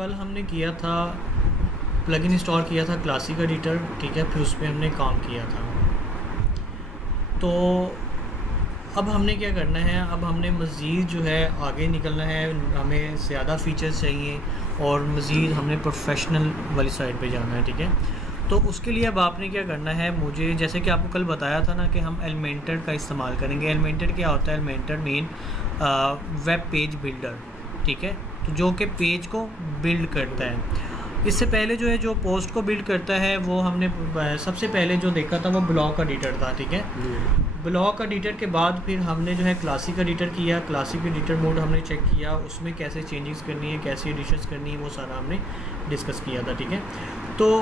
कल हमने किया था प्लगइन इंस्टॉल किया था क्लासिक एडिटर, ठीक है, फिर उस पर हमने काम किया था। तो अब हमने क्या करना है, अब हमने मज़ीद जो है आगे निकलना है, हमें ज़्यादा फीचर्स चाहिए और मज़ीद हमने प्रोफेशनल वाली साइड पे जाना है, ठीक है। तो उसके लिए अब आपने क्या करना है, मुझे जैसे कि आपको कल बताया था ना कि हम एलिमेंटर का इस्तेमाल करेंगे। एलिमेंटर क्या होता है? Elementor main web page builder, ठीक है, तो जो कि पेज को बिल्ड करता है। इससे पहले जो है जो पोस्ट को बिल्ड करता है वो हमने सबसे पहले जो देखा था वो ब्लॉक एडिटर था, ठीक है। ब्लॉक एडिटर के बाद फिर हमने जो है क्लासिक एडिटर किया, क्लासिक एडिटर मोड हमने चेक किया, उसमें कैसे चेंजेस करनी है, कैसे एडिशंस करनी है, वो सारा हमने डिस्कस किया था, ठीक है। तो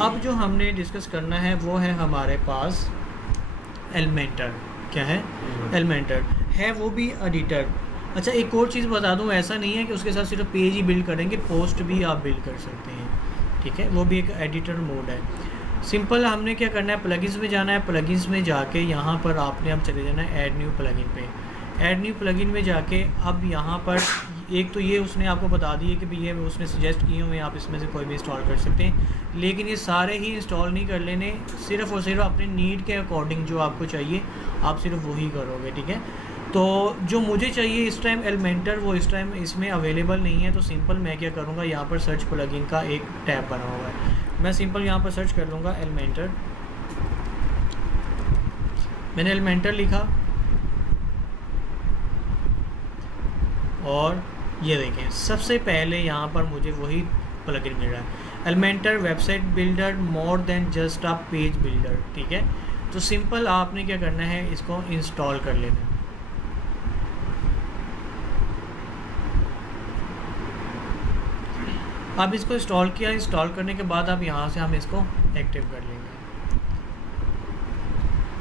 अब जो हमने डिस्कस करना है वो है हमारे पास एलिमेंटर। क्या है? एलिमेंटर है, वो भी एडिटर। अच्छा, एक और चीज़ बता दूं, ऐसा नहीं है कि उसके साथ सिर्फ पेज ही बिल्ड करेंगे, पोस्ट भी आप बिल्ड कर सकते हैं, ठीक है, वो भी एक एडिटर मोड है। सिंपल हमने क्या करना है, प्लगइन्स में जाना है, प्लगइन्स में जाके यहाँ पर आपने अब चले जाना है ऐड न्यू प्लगइन पे। ऐड न्यू प्लगइन में जाके अब यहाँ पर एक तो ये उसने आपको बता दिए कि भाई ये उसने सजेस्ट किए हुए, आप इसमें से कोई भी इंस्टॉल कर सकते हैं, लेकिन ये सारे ही इंस्टॉल नहीं कर लेने, सिर्फ और सिर्फ अपने नीड के अकॉर्डिंग जो आपको चाहिए आप सिर्फ वही करोगे, ठीक है। तो जो मुझे चाहिए इस टाइम एलिमेंटर, वो इस टाइम इसमें अवेलेबल नहीं है, तो सिंपल मैं क्या करूँगा, यहाँ पर सर्च प्लगइन का एक टैब बना हुआ है, मैं सिंपल यहाँ पर सर्च कर लूँगा एलिमेंटर। मैंने एलिमेंटर लिखा और ये देखें सबसे पहले यहाँ पर मुझे वही प्लगइन मिल रहा है, Elementor website builder more than just a page builder, ठीक है। तो सिंपल आपने क्या करना है, इसको इंस्टॉल कर लेना है। अब इसको इंस्टॉल किया, इंस्टॉल करने के बाद अब यहाँ से हम इसको एक्टिव कर लेंगे।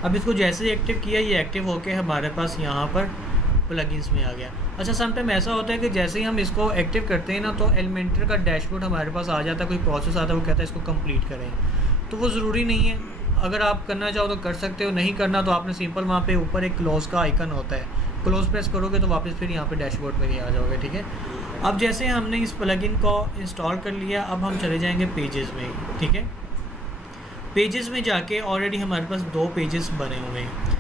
अब इसको जैसे ही एक्टिव किया, ये एक्टिव होके हमारे पास यहाँ पर प्लगइन्स में आ गया। अच्छा, समटाइम ऐसा होता है कि जैसे ही हम इसको एक्टिव करते हैं ना, तो एलिमेंटर का डैशबोर्ड हमारे पास आ जाता है, कोई प्रोसेस आता है, वो कहता है इसको कंप्लीट करें, तो वो ज़रूरी नहीं है, अगर आप करना चाहो तो कर सकते हो, नहीं करना तो आपने सिंपल वहाँ पे ऊपर एक क्लोज का आइकन होता है, क्लोज प्रेस करोगे तो वापस फिर यहाँ पे डैशबोर्ड में ही आ जाओगे, ठीक है। अब जैसे हमने इस प्लगइन को इंस्टॉल कर लिया, अब हम चले जाएंगे पेजेस में, ठीक है। पेजेस में जाके ऑलरेडी हमारे पास 2 पेजेस बने हुए हैं।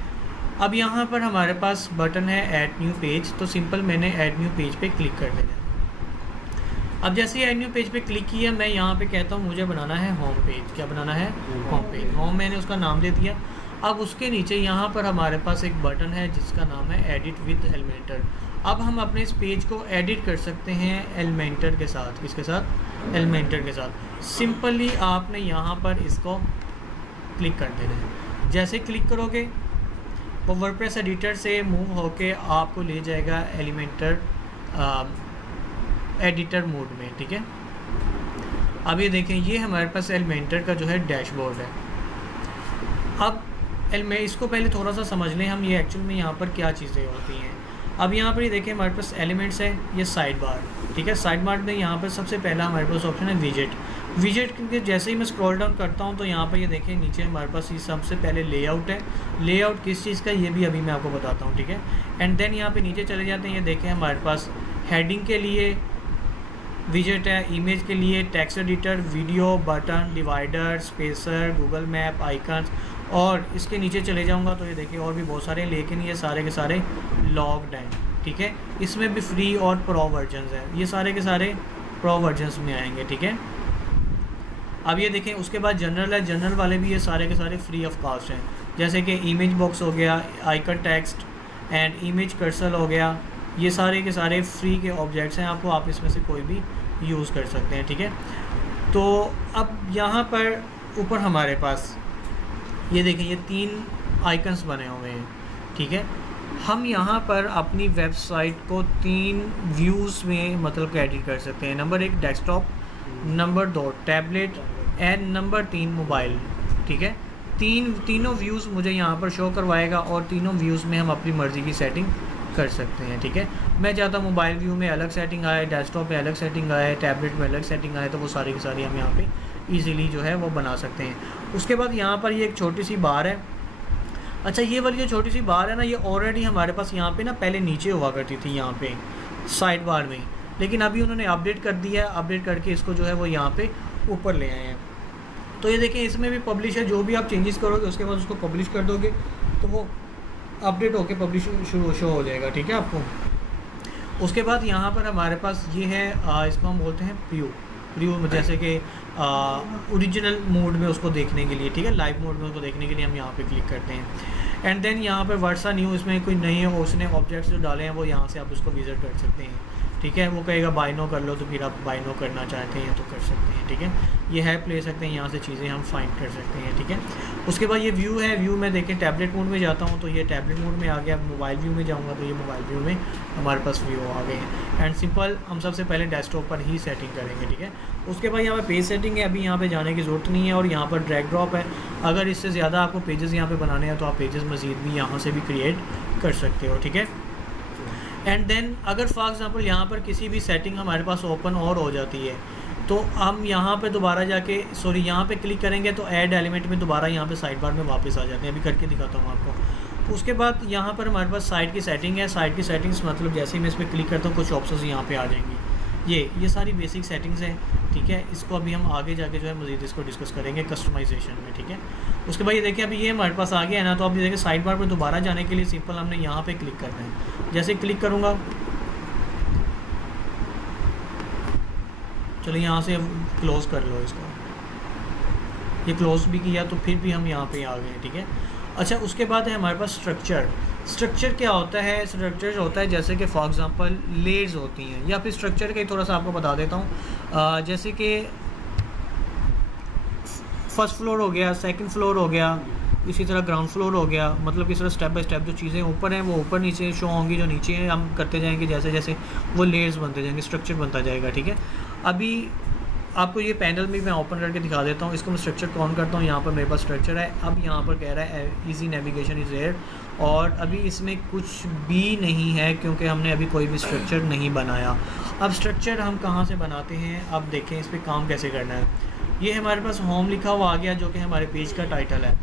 अब यहाँ पर हमारे पास बटन है ऐड न्यू पेज, तो सिंपल मैंने ऐड न्यू पेज पे क्लिक कर देना है। अब जैसे ही ऐड न्यू पेज पे क्लिक किया, मैं यहाँ पे कहता हूँ मुझे बनाना है होम पेज। क्या बनाना है? Home page. होम मैंने उसका नाम दे दिया। अब उसके नीचे यहाँ पर हमारे पास एक बटन है जिसका नाम है एडिट विद एलिमेंटर। अब हम अपने इस पेज को एडिट कर सकते हैं एलिमेंटर के साथ। किसके साथ? एलिमेंटर के साथ। सिंपली आपने यहाँ पर इसको क्लिक कर देना है। जैसे क्लिक करोगे वो वर्डप्रेस एडिटर से मूव होके आपको ले जाएगा एलिमेंटर एडिटर मोड में, ठीक है। अब ये देखें, ये हमारे पास एलिमेंटर का जो है डैशबोर्ड है। अब मैं इसको पहले थोड़ा सा समझ लें हम, ये एक्चुअल में यहाँ पर क्या चीज़ें होती हैं। अब यहाँ पर ये देखें हमारे पास एलिमेंट्स है, ये साइड बार, ठीक है। साइड बार में यहाँ पर सबसे पहला हमारे पास ऑप्शन है विजेट। विजेट के जैसे ही मैं स्क्रॉल डाउन करता हूँ तो यहाँ पर ये देखें नीचे हमारे पास ये सबसे पहले लेआउट है। लेआउट किस चीज़ का, ये भी अभी मैं आपको बताता हूँ, ठीक है। एंड देन यहाँ पे नीचे चले जाते हैं, ये देखें हमारे पास हेडिंग के लिए विजेट है, इमेज के लिए text editor, video, button, divider, spacer, Google map, icons, और इसके नीचे चले जाऊँगा तो ये देखिए और भी बहुत सारे, लेकिन ये सारे के सारे लॉग्ड हैं, ठीक है। इसमें भी फ्री और प्रो वर्जन्स हैं, ये सारे के सारे प्रो वर्जन्स में आएंगे, ठीक है। अब ये देखें उसके बाद जनरल है, जनरल वाले भी ये सारे के सारे फ्री ऑफ कॉस्ट हैं, जैसे कि इमेज बॉक्स हो गया, icon text and image cursor हो गया, ये सारे के सारे फ्री के ऑब्जेक्ट्स हैं, आपको आप इसमें से कोई भी यूज़ कर सकते हैं, ठीक है। तो अब यहाँ पर ऊपर हमारे पास ये देखें ये 3 आइकन्स बने हुए हैं, ठीक है। हम यहाँ पर अपनी वेबसाइट को 3 व्यूज़ में मतलब एडिट कर सकते हैं। Number 1 desktop, number 2 tablet and number 3 mobile, ठीक है। तीनों व्यूज़ मुझे यहाँ पर शो करवाएगा और तीनों व्यूज़ में हम अपनी मर्ज़ी की सेटिंग कर सकते हैं, ठीक है। मैं चाहता हूँ मोबाइल व्यू में अलग सेटिंग आए, डेस्कटॉप में अलग सेटिंग आए, टैबलेट में अलग सेटिंग आए, तो वो सारी की सारी हम यहाँ पे इजीली जो है वो बना सकते हैं। उसके बाद यहाँ पर ये एक छोटी सी बार है। अच्छा, ये वाली जो छोटी सी बार है ना, ये ऑलरेडी हमारे पास यहाँ पे ना पहले नीचे हुआ करती थी, यहाँ पे साइड बार में। लेकिन अभी उन्होंने अपडेट कर दिया है, अपडेट करके इसको जो है वो यहाँ पे ऊपर ले आए हैं। तो ये देखें इसमें भी पब्लिश है, जो भी आप चेंजेस करोगे उसके बाद उसको पब्लिश कर दोगे तो वो अपडेट होके पब्लिश शो हो जाएगा, ठीक है आपको। उसके बाद यहाँ पर हमारे पास ये है इसको हम बोलते हैं प्रीव्यू, जैसे कि ओरिजिनल मोड में उसको देखने के लिए, ठीक है, लाइव मोड में उसको देखने के लिए हम यहाँ पे क्लिक करते हैं। एंड देन यहाँ पर वर्सा न्यू, इसमें कोई नई है उसने ऑब्जेक्ट्स जो डाले हैं वो यहाँ से आप उसको विजिट कर सकते हैं, ठीक है। वो कहेगा बाय नो कर लो, तो फिर आप बाय नो करना चाहते हैं तो कर सकते हैं, ठीक है। ये हेल्प ले सकते हैं, यहाँ से चीज़ें हम फाइंड कर सकते हैं, ठीक है। उसके बाद ये व्यू है, व्यू में देखें टैबलेट मोड में जाता हूँ तो ये टैबलेट मोड में आ गया। मोबाइल व्यू में जाऊँगा तो ये मोबाइल व्यू में हमारे पास व्यू आ गए हैं। एंड सिंपल हम सबसे पहले डेस्कटॉप पर ही सेटिंग करेंगे, ठीक है। उसके बाद यहाँ पे पेज सेटिंग है, अभी यहाँ पे जाने की ज़रूरत नहीं है। और यहाँ पर ड्रैग ड्रॉप है, अगर इससे ज़्यादा आपको पेजेस यहाँ पे बनाने हैं तो आप पेजेस मज़ीद भी यहाँ से भी क्रिएट कर सकते हो, ठीक है। एंड देन अगर फॉर एग्ज़ाम्पल यहाँ पर किसी भी सेटिंग हमारे पास ओपन और हो जाती है तो हम यहाँ पे दोबारा जाके यहाँ पे क्लिक करेंगे तो ऐड एलिमेंट में दोबारा यहाँ पे साइड बार में वापस आ जाते हैं। अभी करके दिखाता हूँ आपको। उसके बाद यहाँ पर हमारे पास साइड की सेटिंग है। साइड की सेटिंग्स मतलब जैसे ही मैं इस पर क्लिक करता हूँ कुछ ऑप्शंस यहाँ पे आ जाएंगी। ये सारी बेसिक सेटिंग्स हैं, ठीक है। इसको अभी हम आगे जाके जो है मज़ीद इसको डिस्कस करेंगे कस्टमाइजेशन में, ठीक है। उसके बाद ये देखिए अभी ये हमारे पास आ गया है ना, तो अब ये देखिए साइड बार पर दोबारा जाने के लिए सिंपल हमने यहाँ पे क्लिक करना है। जैसे क्लिक करूँगा, चलो यहाँ से क्लोज़ कर लो इसको, ये क्लोज़ भी किया तो फिर भी हम यहाँ पे आ गए, ठीक है। अच्छा, उसके बाद है हमारे पास स्ट्रक्चर क्या होता है। स्ट्रक्चर होता है जैसे कि फॉर एग्जांपल लेयर्स होती हैं, या फिर स्ट्रक्चर का थोड़ा सा आपको बता देता हूँ। जैसे कि फर्स्ट फ्लोर हो गया, सेकंड फ्लोर हो गया, इसी तरह ग्राउंड फ्लोर हो गया। मतलब इस तरह स्टेप बाय स्टेप जो चीज़ें ऊपर हैं वो ऊपर नीचे शो होंगी, जो नीचे हैं हम करते जाएंगे जैसे जैसे वो लेयर्स बनते जाएंगे, स्ट्रक्चर बनता जाएगा, ठीक है। अभी आपको ये पैनल में मैं ओपन करके दिखा देता हूँ। इसको मैं स्ट्रक्चर ऑन करता हूँ, यहाँ पर मेरे पास स्ट्रक्चर है। अब यहाँ पर कह रहा है इजी नेविगेशन इज़ देयर, और अभी इसमें कुछ भी नहीं है क्योंकि हमने अभी कोई भी स्ट्रक्चर नहीं बनाया। अब स्ट्रक्चर हम कहाँ से बनाते हैं, अब देखें इस पर काम कैसे करना है। ये हमारे पास होम लिखा हुआ आ गया जो कि हमारे पेज का टाइटल है।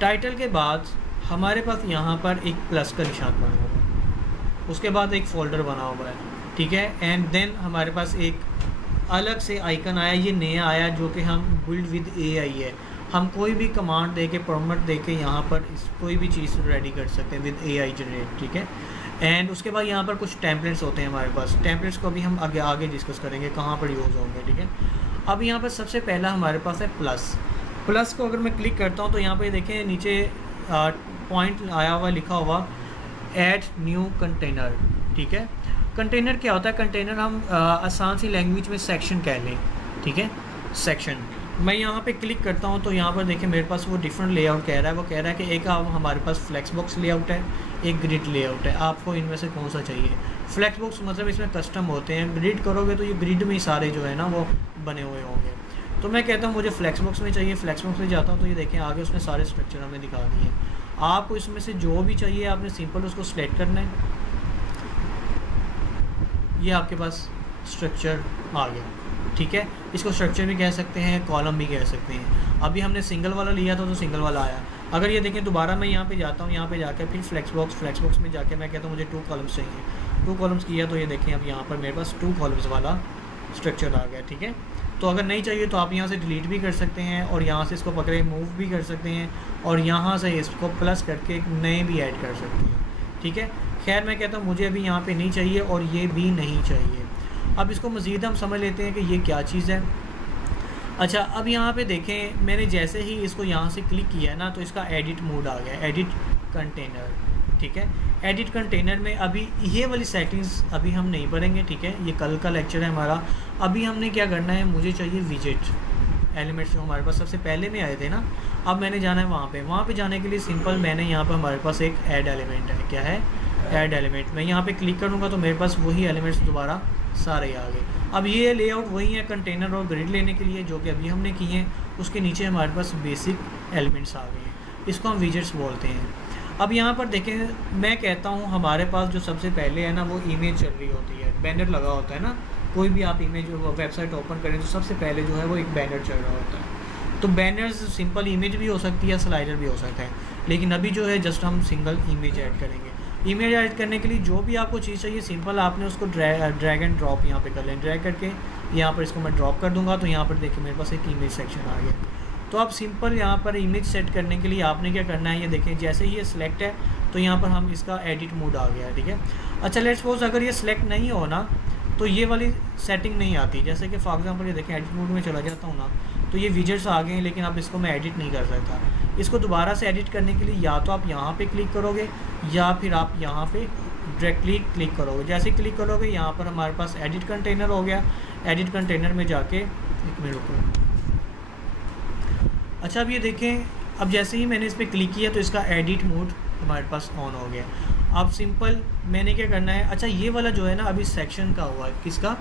टाइटल के बाद हमारे पास यहाँ पर एक प्लस का निशान बना हुआ है, उसके बाद एक फ़ोल्डर बना हुआ है, ठीक है। एंड देन हमारे पास एक अलग से आइकन आया, ये नया आया जो कि हम बिल्ड विद AI है। हम कोई भी कमांड दे के प्रॉम्प्ट दे के यहाँ पर कोई भी चीज़ रेडी कर सकते हैं विद AI जनरेट, ठीक है। एंड उसके बाद यहाँ पर कुछ टेम्पलेट्स होते हैं हमारे पास। टेम्पलेट्स को भी हम आगे डिस्कस करेंगे कहाँ पर यूज़ होंगे, ठीक है। अब यहाँ पर सबसे पहला हमारे पास है प्लस को अगर मैं क्लिक करता हूँ तो यहाँ पर देखें नीचे पॉइंट आया हुआ लिखा हुआ ऐड न्यू कंटेनर, ठीक है। कंटेनर क्या होता है, कंटेनर हम आसान सी लैंग्वेज में सेक्शन कह लें, ठीक है। सेक्शन मैं यहाँ पे क्लिक करता हूँ तो यहाँ पर देखिए मेरे पास वो डिफरेंट लेआउट कह रहा है। वो कह रहा है कि एक हमारे पास फ्लेक्स बॉक्स लेआउट है, एक ग्रिड लेआउट है। आपको इनमें से कौन सा चाहिए। फ्लेक्स बॉक्स मतलब इसमें कस्टम होते हैं, ग्रिड करोगे तो ये ग्रिड में ही सारे जो है ना वो बने हुए होंगे। तो मैं कहता हूँ मुझे फ्लेक्स बॉक्स में चाहिए, फ्लेक्स बॉक्स में जाता हूँ तो ये देखें आगे उसने सारे स्ट्रक्चर हमें दिखा दिए। आपको इसमें से जो भी चाहिए आपने सिंपल उसको सिलेक्ट करना है, ये आपके पास स्ट्रक्चर आ गया, ठीक है। इसको स्ट्रक्चर भी कह सकते हैं, कॉलम भी कह सकते हैं। अभी हमने सिंगल वाला लिया था तो सिंगल वाला आया। अगर ये देखें दोबारा मैं यहाँ पे जाता हूँ, यहाँ पे जाकर फिर फ्लेक्स बॉक्स में जाके मैं कहता हूँ मुझे 2 कॉलम्स चाहिए। 2 कॉलम्स किया तो ये देखें अब यहाँ पर मेरे पास 2 कॉलम्स वाला स्ट्रक्चर आ गया, ठीक है। तो अगर नहीं चाहिए तो आप यहाँ से डिलीट भी कर सकते हैं और यहाँ से इसको पकड़े मूव भी कर सकते हैं और यहाँ से इसको प्लस करके एक नए भी ऐड कर सकते हैं, ठीक है। खैर मैं कहता हूँ मुझे अभी यहाँ पे नहीं चाहिए और ये भी नहीं चाहिए। अब इसको मज़ीद हम समझ लेते हैं कि ये क्या चीज़ है। अच्छा, अब यहाँ पे देखें मैंने जैसे ही इसको यहाँ से क्लिक किया है ना तो इसका एडिट मोड आ गया, एडिट कंटेनर, ठीक है। एडिट कंटेनर में अभी ये वाली सेटिंग्स अभी हम नहीं पढ़ेंगे, ठीक है। ये कल का लेक्चर है हमारा। अभी हमने क्या करना है, मुझे चाहिए विजेट एलिमेंट्स जो हमारे पास सबसे पहले में आए थे ना। अब मैंने जाना है वहाँ पे जाने के लिए सिंपल मैंने यहाँ पर हमारे पास एक ऐड एलिमेंट है, क्या है, ऐड एलिमेंट। मैं यहाँ पे क्लिक करूँगा तो मेरे पास वही एलिमेंट्स दोबारा सारे आ गए। अब ये लेआउट वही है कंटेनर और ग्रिड लेने के लिए जो कि अभी हमने किए हैं। उसके नीचे हमारे पास बेसिक एलिमेंट्स आ गए हैं, इसको हम विजेट्स बोलते हैं। अब यहाँ पर देखें मैं कहता हूँ हमारे पास जो सबसे पहले है ना वो इमेज चल रही होती है, बैनर लगा होता है ना। कोई भी आप इमेज वेबसाइट ओपन करें तो सबसे पहले जो है वो एक बैनर चल रहा होता है। तो बैनर्स सिंपल इमेज भी हो सकती है, स्लाइडर भी हो सकता है, लेकिन अभी जो है जस्ट हम सिंगल इमेज ऐड करेंगे। इमेज ऐड करने के लिए जो भी आपको चीज़ चाहिए सिंपल आपने उसको ड्रैग एंड ड्रॉप यहाँ पे कर लें। ड्रैग करके यहाँ पर इसको मैं ड्रॉप कर दूँगा तो यहाँ पर देखिए मेरे पास एक इमेज सेक्शन आ गया। तो अब सिंपल यहाँ पर इमेज सेट करने के लिए आपने क्या करना है, ये देखें जैसे ही ये सिलेक्ट है तो यहाँ पर हम इसका एडिट मोड आ गया है, ठीक है। अच्छा लेट्स सपोज अगर ये सिलेक्ट नहीं हो ना तो ये वाली सेटिंग नहीं आती। जैसे कि फॉर एग्जांपल ये देखें एडिट मोड में चला जाता हूँ ना तो ये विजेट्स आ गए हैं, लेकिन अब इसको मैं एडिट नहीं कर सकता। इसको दोबारा से एडिट करने के लिए या तो आप यहाँ पे क्लिक करोगे या फिर आप यहाँ पे डायरेक्टली क्लिक करोगे। जैसे क्लिक करोगे यहाँ पर हमारे पास एडिट कंटेनर हो गया। एडिट कंटेनर में जाके एक मिनट रुको। अच्छा अब ये देखें, अब जैसे ही मैंने इस पर क्लिक किया तो इसका एडिट मोड हमारे पास ऑन हो गया। अब सिंपल मैंने क्या करना है, अच्छा ये वाला जो है ना अभी सेक्शन का हुआ है, किसका,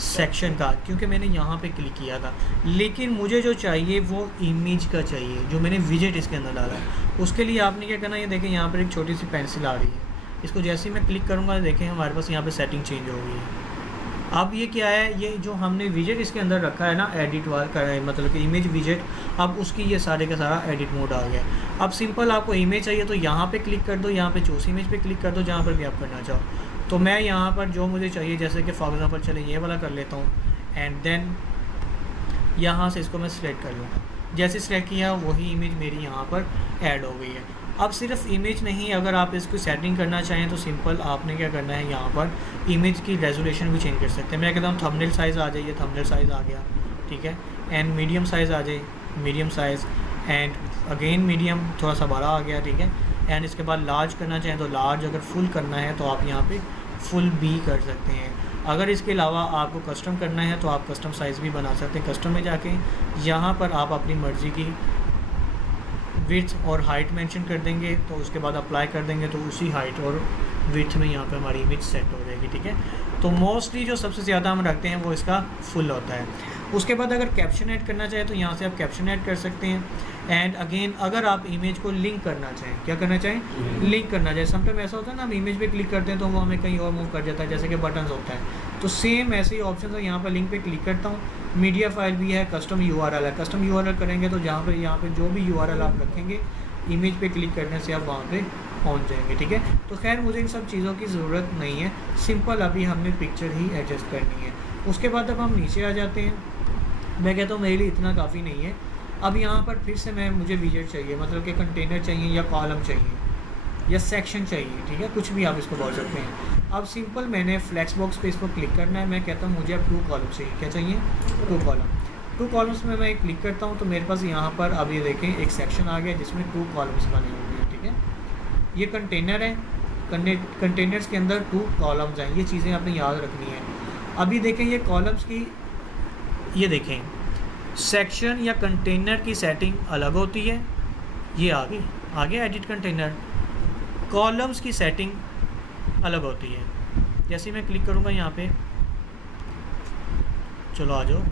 सेक्शन का, क्योंकि मैंने यहाँ पे क्लिक किया था। लेकिन मुझे जो चाहिए वो इमेज का चाहिए जो मैंने विजेट इसके अंदर डाला है। उसके लिए आपने क्या करना है, ये देखें यहाँ पर एक छोटी सी पेंसिल आ रही है, इसको जैसे ही मैं क्लिक करूँगा देखें हमारे पास यहाँ पर सेटिंग चेंज हो गई है। अब ये क्या है, ये जो हमने विजेट इसके अंदर रखा है ना एडिट वाला, मतलब कि इमेज विजेट, अब उसकी ये सारे का सारा एडिट मोड आ गया। अब सिंपल आपको इमेज चाहिए तो यहाँ पे क्लिक कर दो, यहाँ पे चूज इमेज पे क्लिक कर दो, जहाँ पर भी आप करना चाहो। तो मैं यहाँ पर जो मुझे चाहिए, जैसे कि फॉर एग्जांपल चले ये वाला कर लेता हूँ एंड देन यहाँ से इसको मैं सिलेक्ट कर लूँगा। जैसे सिलेक्ट किया वही इमेज मेरी यहाँ पर ऐड हो गई है। अब सिर्फ इमेज नहीं, अगर आप इसको सेटिंग करना चाहें तो सिंपल आपने क्या करना है, यहाँ पर इमेज की रेजोल्यूशन भी चेंज कर सकते हैं। मैं कहता हूँ थंबनेल साइज़ आ जाइए, थंबनेल साइज़ आ गया, ठीक है। एंड मीडियम साइज़ आ जाए, medium size, and again medium थोड़ा सा बड़ा आ गया, ठीक है। एंड इसके बाद लार्ज करना चाहें तो लार्ज, अगर फुल करना है तो आप यहाँ पे फुल भी कर सकते हैं। अगर इसके अलावा आपको कस्टम करना है तो आप कस्टम साइज़ भी बना सकते हैं। कस्टम में जाके यहाँ पर आप अपनी मर्ज़ी की विड्थ और हाइट मेंशन कर देंगे, तो उसके बाद अप्लाई कर देंगे तो उसी हाइट और विड्थ में यहाँ पे हमारी इमेज सेट हो जाएगी, ठीक है। तो मोस्टली जो सबसे ज़्यादा हम रखते हैं वो इसका फुल होता है। उसके बाद अगर कैप्शन ऐड करना चाहें तो यहाँ से आप कैप्शन ऐड कर सकते हैं। एंड अगेन अगर आप इमेज को लिंक करना चाहें, क्या करना चाहें, लिंक करना चाहें। समटाइम ऐसा होता है ना, हम इमेज पे क्लिक करते हैं तो वो हमें कहीं और मूव कर जाता है, जैसे कि बटन्स होता है। तो सेम ऐसे ही ऑप्शन है, यहाँ पर लिंक पे क्लिक करता हूँ, मीडिया फाइल भी है, कस्टम यूआरएल है। कस्टम यूआरएल करेंगे तो यहाँ पे जो भी यूआरएल आप रखेंगे इमेज पे क्लिक करने से आप वहाँ पे पहुँच जाएंगे, ठीक है। तो खैर मुझे इन सब चीज़ों की ज़रूरत नहीं है, सिंपल अभी हमने पिक्चर ही एडजस्ट करनी है। उसके बाद अब हम नीचे आ जाते हैं। मैं कहता हूँ मेरे लिए इतना काफ़ी नहीं है। अब यहाँ पर फिर से मुझे विजेट चाहिए, मतलब कि कंटेनर चाहिए या कॉलम चाहिए या सेक्शन चाहिए, ठीक है, कुछ भी आप इसको बोल सकते हैं। अब सिंपल मैंने फ्लैक्स बॉक्स पे इसको क्लिक करना है। मैं कहता हूँ मुझे अब 2 कॉलम चाहिए। क्या चाहिए, 2 कॉलम। 2 कॉलम्स में मैं क्लिक करता हूँ तो मेरे पास यहाँ पर अब ये देखें एक सेक्शन आ गया जिसमें 2 कॉलम्स बने हुए हैं, ठीक है। ये कंटेनर है, कंटेनर्स के अंदर 2 कॉलम्स हैं, ये चीज़ें आपने याद रखनी है। अभी देखें ये कॉलम्स की, ये देखें सेक्शन या कंटेनर की सेटिंग अलग होती है, ये आगे एडिट कंटेनर। कॉलम्स की सेटिंग अलग होती है। जैसे मैं क्लिक करूँगा यहाँ पे, चलो आ जाओ,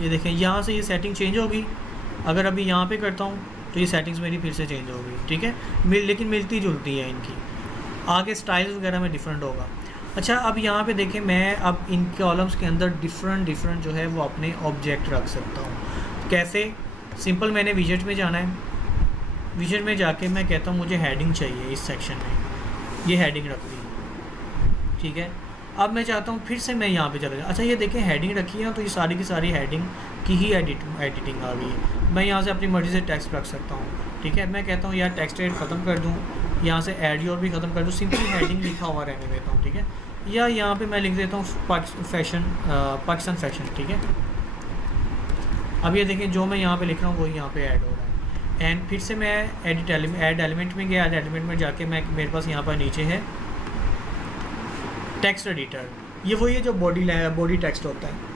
ये देखें यहाँ से ये सेटिंग चेंज होगी। अगर अभी यहाँ पे करता हूँ तो ये सेटिंग्स मेरी फिर से चेंज होगी, ठीक है। लेकिन मिलती जुलती है इनकी, आगे स्टाइल्स वगैरह में डिफरेंट होगा। अच्छा अब यहाँ पे देखें, मैं अब इन कॉलम्स के अंदर डिफरेंट जो है वो अपने ऑब्जेक्ट रख सकता हूँ। कैसे, सिंपल मैंने विजेट में जाना है। विजेट में जाके मैं कहता हूँ मुझे हेडिंग चाहिए इस सेक्शन में, ये हेडिंग रख दी, ठीक है। अब मैं चाहता हूँ फिर से मैं यहाँ पे चला जाऊँ। अच्छा ये देखें हेडिंग रखी है तो ये सारी की सारी हेडिंग की ही एडिटिंग आ गई है। मैं यहाँ से अपनी मर्ज़ी से टेक्स्ट रख सकता हूँ, ठीक है। मैं कहता हूँ यार टेक्स्ट एड ख़त्म कर दूँ, यहाँ से ऐड योर भी ख़त्म कर दूँ, सिंपली हेडिंग लिखा हुआ रहने देता हूँ, ठीक है। या यहाँ पे मैं लिख देता हूँ पाकिस्तान फैशन, ठीक है। अब ये देखें जो मैं यहाँ पे लिख रहा हूँ वही यहाँ पे ऐड हो रहा है। एंड फिर से मैं ऐड एलिमेंट में गया, ऐड एलिमेंट में जाके मेरे पास यहाँ पर नीचे है टेक्स्ट एडिटर। ये वही है जो बॉडी टेक्स्ट होता है।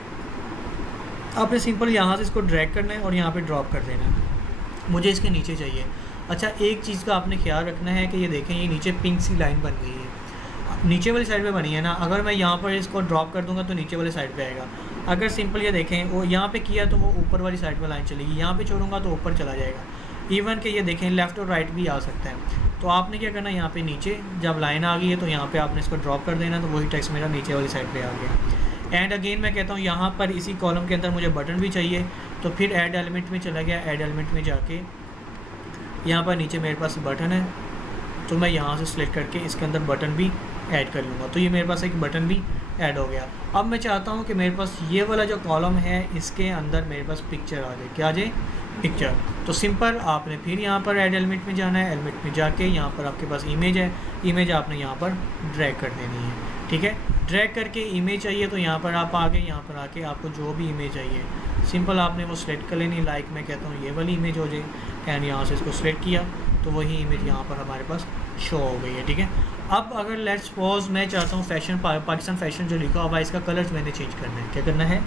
आपने सिंपल यहाँ से इसको ड्रैग करना है और यहाँ पे ड्रॉप कर देना है। मुझे इसके नीचे चाहिए। अच्छा एक चीज़ का आपने ख्याल रखना है कि ये देखें ये नीचे पिंक सी लाइन बन गई है, नीचे वाली साइड पे बनी है ना। अगर मैं यहाँ पर इसको ड्रॉप कर दूंगा तो नीचे वाली साइड पे आएगा। अगर सिंपल ये देखें वो यहाँ पे किया तो वो ऊपर वाली साइड पे लाइन चलेगी, यहाँ पे छोड़ूंगा तो ऊपर चला जाएगा। इवन कि ये देखें लेफ़्ट और राइट भी आ सकता है। तो आपने क्या करना है, यहाँ पे नीचे जब लाइन आ गई है तो यहाँ पे आपने इसको ड्रॉप कर देना, तो वही टेक्स्ट मेरा नीचे वाली साइड पे आ गया। एंड अगेन मैं कहता हूँ यहाँ पर इसी कॉलम के अंदर मुझे बटन भी चाहिए, तो फिर ऐड एलिमेंट में चला गया, ऐड एलिमेंट में जाके यहाँ पर नीचे मेरे पास बटन है, तो मैं यहाँ से सिलेक्ट करके इसके अंदर बटन भी ऐड कर लूँगा, तो ये मेरे पास एक बटन भी ऐड हो गया। अब मैं चाहता हूँ कि मेरे पास ये वाला जो कॉलम है इसके अंदर मेरे पास पिक्चर आ जाए, क्या आ जाए, पिक्चर। तो सिंपल आपने फिर यहाँ पर ऐड एलिमेंट में जाना है, एलिमेंट में जाके यहाँ पर आपके पास इमेज है, इमेज आपने यहाँ पर ड्रैग कर देनी है, ठीक है। ड्रैग करके इमेज चाहिए तो यहाँ पर आप आगे, यहाँ पर आके आपको जो भी इमेज चाहिए सिंपल आपने वो सिलेक्ट कर लेनी। लाइक मैं कहता हूँ ये वाली इमेज हो जाए, एंड यहाँ से इसको सिलेक्ट किया तो वही इमेज यहाँ पर हमारे पास शो हो गई है, ठीक है। अब अगर लेट्स सपोज मैं चाहता हूँ फैशन पाकिस्तान फैशन जो लिखा हुआ है इसका कलर मैंने चेंज करना है, क्या करना है,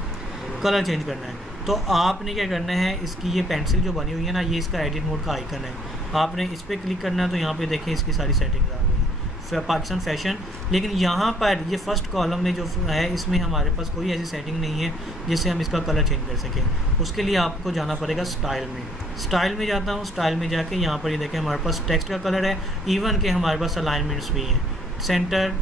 कलर चेंज करना है। तो आपने क्या करना है, इसकी ये पेंसिल जो बनी हुई है ना, ये इसका एडिट मोड का आइकन है, आपने इस पर क्लिक करना है। तो यहाँ पे देखें इसकी सारी सेटिंग्स आ गई पाकिस्तान फैशन। लेकिन यहाँ पर ये फर्स्ट कॉलम में जो है इसमें हमारे पास कोई ऐसी सेटिंग नहीं है जिससे हम इसका कलर चेंज कर सकें। उसके लिए आपको जाना पड़ेगा स्टाइल में। स्टाइल में जाता हूँ, स्टाइल में जाके यहाँ पर ये देखें हमारे पास टेक्स्ट का कलर है, इवन के हमारे पास अलाइनमेंट्स भी हैं, सेंटर,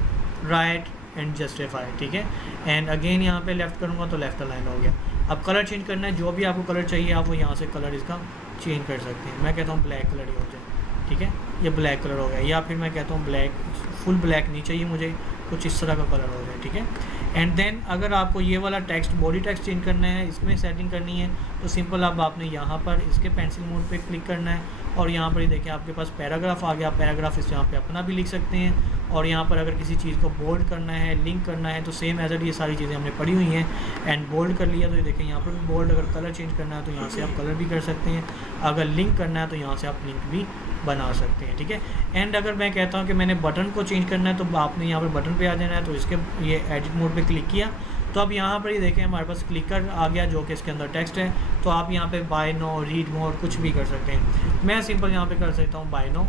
राइट एंड जस्टिफाई, ठीक है। एंड अगेन यहाँ पे लेफ़्ट करूँगा तो लेफ़्ट अलाइन हो गया। अब कलर चेंज करना है, जो भी आपको कलर चाहिए आप वो यहाँ से कलर इसका चेंज कर सकते हैं। मैं कहता हूँ ब्लैक कलर ही हो जाए, ठीक है, ये ब्लैक कलर हो गया। या फिर मैं कहता हूँ ब्लैक, फुल ब्लैक नहीं चाहिए मुझे, कुछ इस तरह का कलर हो जाए, ठीक है। एंड देन अगर आपको ये वाला टेक्स्ट, बॉडी टेक्स्ट चेंज करना है, इसमें सेटिंग करनी है, तो सिंपल अब आपने यहाँ पर इसके पेंसिल मोड पे क्लिक करना है और यहाँ पर ये देखिए आपके पास पैराग्राफ आ गया। पैराग्राफ इस यहाँ पे अपना भी लिख सकते हैं, और यहाँ पर अगर किसी चीज़ को बोल्ड करना है, लिंक करना है, तो सेम एज इट ये सारी चीज़ें हमने पढ़ी हुई हैं। एंड बोल्ड कर लिया तो ये देखें यहाँ पर भी बोल्ड। अगर कलर चेंज करना है तो यहाँ से आप कलर भी कर सकते हैं, अगर लिंक करना है तो यहाँ से आप लिंक भी बना सकते हैं, ठीक है। एंड अगर मैं कहता हूँ कि मैंने बटन को चेंज करना है तो आपने यहाँ पर बटन पे आ जाना है, तो इसके ये एडिट मोड पे क्लिक किया तो अब यहाँ पर ये देखें हमारे पास क्लिकर आ गया जो कि इसके अंदर टेक्स्ट है। तो आप यहाँ पे बाय नो, रीड मोर कुछ भी कर सकते हैं। मैं सिंपल यहाँ पे कर सकता हूँ बाय नो,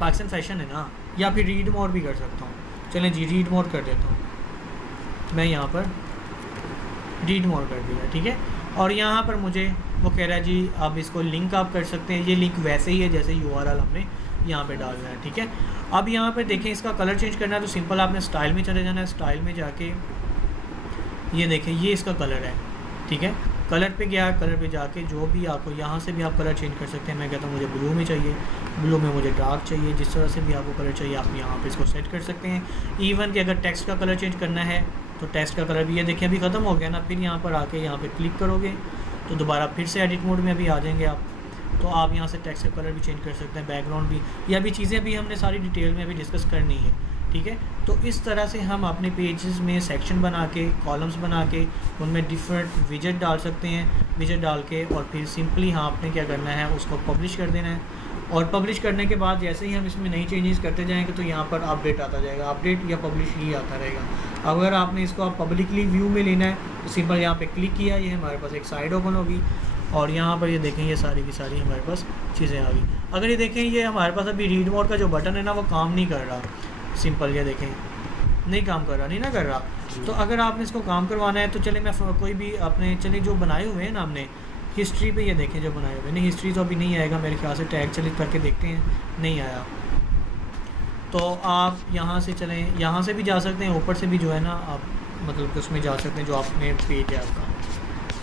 पाकिस्तान फैशन है ना, या फिर रीड मोर भी कर सकता हूँ। चलें जी रीड मोर कर देता हूँ, मैं यहाँ पर रीड मोर कर दिया, ठीक है। और यहाँ पर मुझे वो कह रहा है जी अब इसको लिंक आप कर सकते हैं। ये लिंक वैसे ही है जैसे URL हमने यहाँ पे डालना है, ठीक है। अब यहाँ पे देखें इसका कलर चेंज करना है तो सिंपल आपने स्टाइल में चले जाना है। स्टाइल में जाके ये देखें ये इसका कलर है, ठीक है। कलर पे गया, कलर पे जाके जो भी आपको यहाँ से भी आप कलर चेंज कर सकते हैं। मैं कहता हूँ मुझे ब्लू में चाहिए, ब्लू में मुझे डार्क चाहिए, जिस तरह से भी आपको कलर चाहिए आप यहाँ पे इसको सेट कर सकते हैं। इवन कि अगर टेक्स्ट का कलर चेंज करना है तो टेक्स्ट का कलर भी ये देखिए अभी ख़त्म हो गया ना। फिर यहाँ पर आके यहाँ पर क्लिक करोगे तो दोबारा फिर से एडिट मोड में अभी आ जाएंगे आप। तो आप यहाँ से टेक्स्ट का कलर भी चेंज कर सकते हैं, बैकग्राउंड भी, या भी चीज़ें भी हमने सारी डिटेल में अभी डिस्कस करनी है, ठीक है। तो इस तरह से हम अपने पेजेस में सेक्शन बना के, कॉलम्स बना के उनमें डिफरेंट विजेट डाल सकते हैं। विजेट डाल के और फिर सिंपली हाँ आपने क्या करना है उसको पब्लिश कर देना है। और पब्लिश करने के बाद जैसे ही हम इसमें नई चेंजेस करते जाएंगे तो यहाँ पर अपडेट आता जाएगा, अपडेट या पब्लिश ही आता रहेगा। अगर आपने इसको आप पब्लिकली व्यू में लेना है तो सिंपल यहाँ पे क्लिक किया, ये हमारे पास एक साइड ओपन होगी और यहाँ पर ये देखें ये सारी की सारी हमारे पास चीज़ें आ गई। अगर ये देखें ये हमारे पास अभी रीड मोड का जो बटन है ना वो काम नहीं कर रहा, सिंपल ये देखें नहीं काम कर रहा, नहीं ना कर रहा। तो अगर आपने इसको काम करवाना है तो चले मैं कोई भी अपने चले जो बनाए हुए हैं ना हमने हिस्ट्री पे ये देखें जो बनाए हुए, नहीं हिस्ट्री तो अभी नहीं आएगा मेरे ख्याल से, टैग चलिए करके देखते हैं, नहीं आया। तो आप यहाँ से चलें, यहाँ से भी जा सकते हैं, ऊपर से भी जो है ना आप मतलब कि उसमें जा सकते हैं जो आपने पेज है आपका,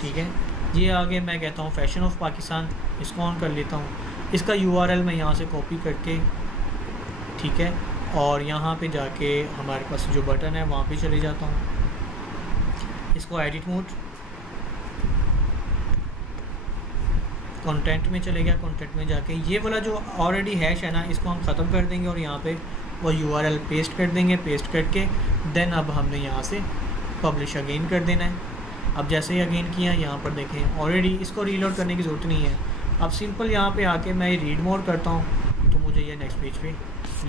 ठीक है। ये आगे मैं कहता हूँ फैशन ऑफ पाकिस्तान, इसको ऑन कर लेता हूँ। इसका URL मैं यहाँ से कॉपी करके, ठीक है, और यहाँ पे जाके हमारे पास जो बटन है वहाँ पे चले जाता हूँ। इसको एडिट मोड, कंटेंट में चले गया, कंटेंट में जाके ये वाला जो ऑलरेडी हैश है ना इसको हम ख़त्म कर देंगे और यहाँ पे वो URL पेस्ट कर देंगे। पेस्ट करके देन अब हमने यहाँ से पब्लिश अगेन कर देना है। अब जैसे ही अगेन किया यहाँ पर देखें ऑलरेडी इसको रीलोड करने की ज़रूरत नहीं है। अब सिंपल यहाँ पे आके मैं रीड मोर करता हूँ तो मुझे ये नेक्स्ट पेज पे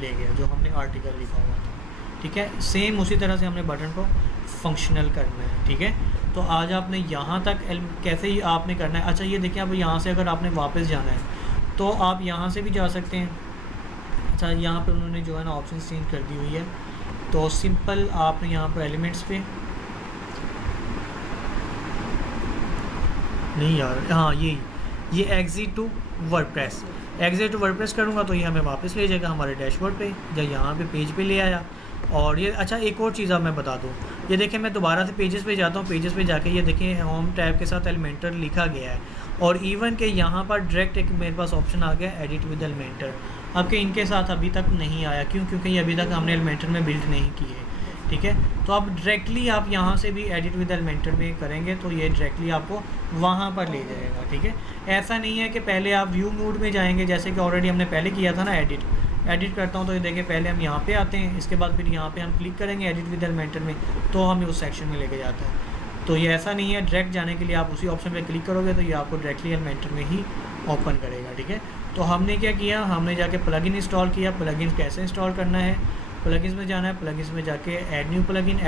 ले गया जो हमने आर्टिकल लिखा हुआ था, ठीक है। सेम उसी तरह से हमने बटन को फंक्शनल करना है, ठीक है। तो आज आपने यहाँ तक कैसे ही आपने करना है। अच्छा ये देखिए अब यहाँ से अगर आपने वापस जाना है तो आप यहाँ से भी जा सकते हैं। अच्छा यहाँ पे उन्होंने जो है ना ऑप्शन चेंज कर दी हुई है, तो सिंपल आपने यहाँ पर एलिमेंट्स पे, नहीं यार हाँ ये एग्जिट टू वर्डप्रेस करूँगा तो ये हमें वापस ले जाएगा हमारे डैशबोर्ड पे। जब यहाँ पे पेज पे ले आया और ये अच्छा एक और चीज़ अब मैं बता दूँ, ये देखें मैं दोबारा से पेजेस पे जाता हूँ, पेजेस पे जाके ये देखें होम टैब के साथ एलिमेंटर लिखा गया है, और इवन के यहाँ पर डायरेक्ट एक मेरे पास ऑप्शन आ गया एडिट विद एलिमेंटर। अब के इनके साथ अभी तक नहीं आया, क्यों? क्योंकि ये अभी तक हमने एलिमेंटर में बिल्ड नहीं की है, ठीक है। तो अब डायरेक्टली आप यहाँ से भी एडिट विद एलिमेंटर में करेंगे तो ये डायरेक्टली आपको वहाँ पर ले जाएगा, ठीक है। ऐसा नहीं है कि पहले आप व्यू मोड में जाएंगे, जैसे कि ऑलरेडी हमने पहले किया था ना, एडिट करता हूँ तो ये देखिए पहले हम यहाँ पे आते हैं, इसके बाद फिर यहाँ पे हम क्लिक करेंगे एडिट विद एलिमेंटर में, तो हमें उस सेक्शन में लेके जाता है। तो ये ऐसा नहीं है, डायरेक्ट जाने के लिए आप उसी ऑप्शन पे क्लिक करोगे तो ये आपको डायरेक्टली एलिमेंटर में ही ओपन करेगा, ठीक है। तो हमने क्या किया, हमने जाके प्लगइन इंस्टॉल किया। प्लगइन कैसे इंस्टॉल करना है, प्लगइन्स में जाना है, प्लगइन्स में जाके ऐड न्यू प्लगइन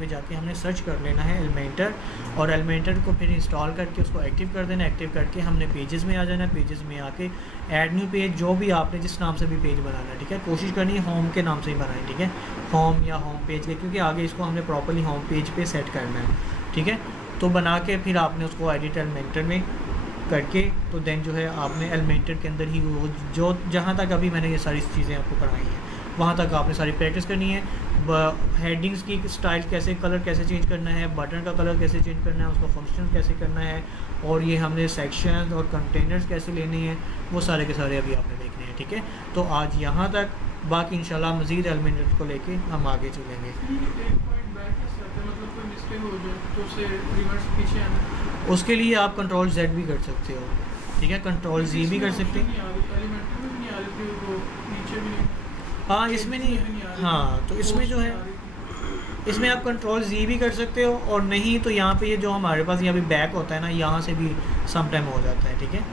में जाके हमने सर्च कर लेना है एलिमेंटर, और एलिमेंटर को फिर इंस्टॉल करके उसको एक्टिव कर देना। एक्टिव करके हमने पेजेस में आ जाना है, पेजेस में आके ऐड न्यू पेज, जो भी आपने जिस नाम से भी पेज बनाना है, ठीक है। कोशिश करनी है होम के नाम से ही बनाएं, ठीक है, होम या होम पेज के, क्योंकि आगे इसको हमने प्रॉपर्ली होम पेज पे सेट करना है, ठीक है। तो बना के फिर आपने उसको एडिट एलिमेंटर में करके, तो देन जो है आपने एलिमेंटर के अंदर ही वो जो जहाँ तक अभी मैंने ये सारी चीज़ें आपको पढ़ाई हैं वहाँ तक आपने सारी प्रैक्टिस करनी है। हेडिंग्स की स्टाइल कैसे, कलर कैसे चेंज करना है, बटन का कलर कैसे चेंज करना है, उसका फंक्शन कैसे करना है, और ये हमने सेक्शन और कंटेनर्स कैसे लेने हैं, वो सारे के सारे अभी आपने देखने हैं, ठीक है। तो आज यहाँ तक, बाकी इंशाल्लाह मज़ीद एलिमेंटर को लेके हम आगे चलेंगे। उसके लिए आप कंट्रोल Z भी कर सकते हो, ठीक है, कंट्रोल Z भी कर सकते हैं। हाँ इसमें नहीं, हाँ तो इसमें जो है, इसमें आप कंट्रोल Z भी कर सकते हो, और नहीं तो यहाँ पे ये जो हमारे पास यहाँ पे बैक होता है ना, यहाँ से भी सम टाइम हो जाता है, ठीक है।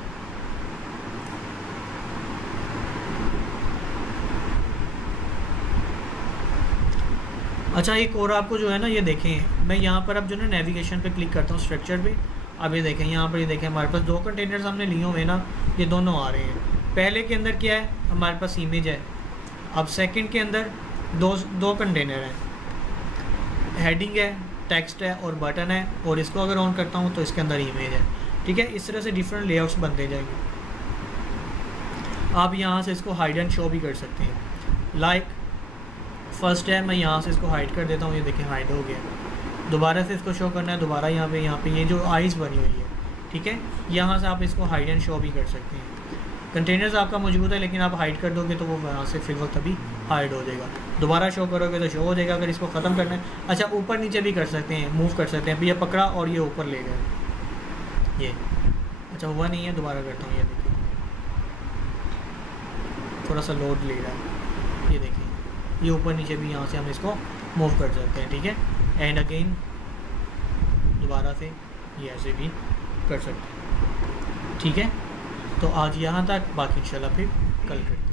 अच्छा एक और आपको जो है ना, ये देखें मैं यहाँ पर अब जो ना नेविगेशन पे क्लिक करता हूँ स्ट्रक्चर पे, अब ये देखें यहाँ पर, ये देखें हमारे पास 2 कंटेनर्स हमने लिए हुए ना, ये दोनों आ रहे हैं। पहले के अंदर क्या है, हमारे पास इमेज है। अब सेकंड के अंदर दो कंटेनर हैं, हेडिंग है, टेक्स्ट है और बटन है, और इसको अगर ऑन करता हूँ तो इसके अंदर इमेज है, ठीक है। इस तरह से डिफरेंट लेआउट्स बनते जाएंगे। आप यहाँ से इसको हाइड एंड शो भी कर सकते हैं। लाइक फर्स्ट है, मैं यहाँ से इसको हाइड कर देता हूँ, ये देखें हाइड हो गया। दोबारा से इसको शो करना है, दोबारा यहाँ पे ये जो आइज़ बनी हुई है, ठीक है, यहाँ से आप इसको हाइड एंड शो भी कर सकते हैं। कंटेनर्स आपका मौजूद है, लेकिन आप हाइड कर दोगे तो वो वहाँ से फिर वक्त अभी हाइड हो जाएगा। दोबारा शो करोगे तो शो हो जाएगा। अगर इसको ख़त्म करना है, अच्छा ऊपर नीचे भी कर सकते हैं, मूव कर सकते हैं। ये पकड़ा और ये ऊपर ले गए, ये अच्छा हुआ नहीं है, दोबारा करता हूँ। ये देखिए थोड़ा सा लोड ले रहा है, ये देखिए ये ऊपर नीचे भी यहाँ से हम इसको मूव कर सकते हैं, ठीक है। एंड अगेन दोबारा से ये ऐसे भी कर सकते हैं, ठीक है। तो आज यहाँ तक, बाकी इंशाल्लाह फिर कल करते हैं।